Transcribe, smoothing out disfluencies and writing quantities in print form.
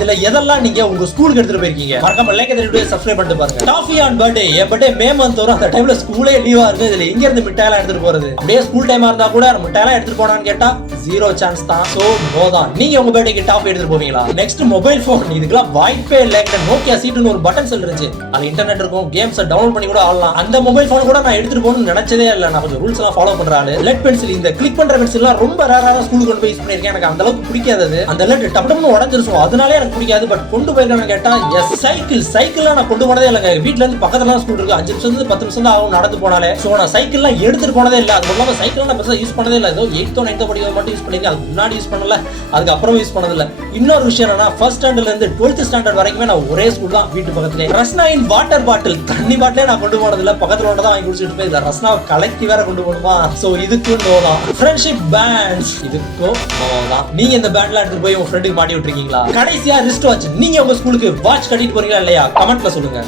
இதுல எதெல்லாம் நீங்க உங்க ஸ்கூலுக்கு எடுத்துட்டு போயிருக்கீங்க மறக்காம லைக் பண்ணிட்டு சப்ஸ்கிரைப் பண்ணிட்டு பாருங்க. Toffee on birthday, N birthday May month வரும். அந்த டைம்ல ஸ்கூலே லீவா இருக்கு. இதுல எங்க இருந்து மிட்டாயெல்லாம் எடுத்துட்டு போறது? அப்படியே ஸ்கூல் டைமா இருந்தா கூட மிட்டாயெல்லாம் எடுத்துட்டு போனான்னு கேட்டா ஜீரோ சான்ஸ் தான். சோ நோ தான். நீங்க உங்க பர்த்டேக்கு டாஃபி எடுத்துட்டு போவீங்களா? Next mobile phone. இதுக்கெல்லாம் வாய்ப்பே இல்ல. நோக்கியா சீட்டுன்னு ஒரு பட்டன் செல் இருந்துச்சு. அது இன்டர்நெட் இருக்கும், கேம்ஸ் டவுன்லோட் பண்ணி கூட ஆடலாம். அந்த மொபைல் போன் கூட நான் எடுத்துட்டு போகணும்னு நினைச்சதே இல்ல. நான் கொஞ்சம் ரூல்ஸ் எல்லாம் ஃபாலோ பண்றாரு. லெட் பென்சில், இந்த கிளிக் பண்ற பென்சில் எல்லாம் ரொம்ப ரேரா ஸ்கூலுக்கு கொண்டு போய் யூஸ் பண்ணிருக்கேன். எனக்கு அந்த அளவுக்கு பிடிக்காது. அந்த லெட் டப்டப்னு உடைஞ்சிருக்கும். அதனாலே எனக்கு பிடிக்காது. பட் கொண்டு போயிருக்கான்னு கேட்டா எஸ். சைக்கிள் நான் கொண்டு போனதே இல்லங்க. வீட்ல இருந்து பக்கத்துல ஸ்கூல் இருக்கு. 5 நிமிஷம் 10 நிமிஷம் தான் ஆகும் நடந்து போனாலே. சோ நான் சைக்கிள்லாம் எடுத்துட்டு போனதே இல்ல. அது இல்லாம சைக்கிள் நான் பெருசா யூஸ் பண்ணதே இல்ல. ஏதோ 8th 9th படிக்கும்போது மட்டும் யூஸ் பண்ணிருக்கேன். அதுக்கு முன்னாடி யூஸ் பண்ணல, அதுக்கு அப்புறம் யூஸ் பண்ணது இல்ல. இன்னொரு விஷயம் என்னன்னா, ஃபர்ஸ்ட் ஸ்டாண்டர்ட்ல இருந்து 12th ஸ்டாண்டர்ட் வரைக்குமே நான் ஒரே ஸ்கூல் தான், வீட்டு பக்கத்துல. ரஸ்னாயின் வாட்டர் பாட்டில், தண்ணி பாட்டிலே நான் கொண்டு போனது இல்ல. பக்கத்துல தான் வாங்கி குடிச்சிட்டு போய் இந்த ரஸ்னாவை கலக்கி வேற கொண்டு போகணுமா? சோ இதுக்கும் நோ தான். ஃப்ரெண்ட்ஷிப் பேண்ட்ஸ், இதுக்கும் நோ தான். நீங்க இந்த பேண்ட்லாம் எடுத்து போய் உங்க ஃப்ரெண்டுக்கு மாட்டி விட்டுருக்கீங்களா? கடைசியா ரிஸ்ட் வாட்ச், நீங்க உங்க ஸ்கூலுக்கு வாட்ச் கட்டிட்டு போறீங்களா இல்லையா? கமெண்ட்ல சொல்லுங்க.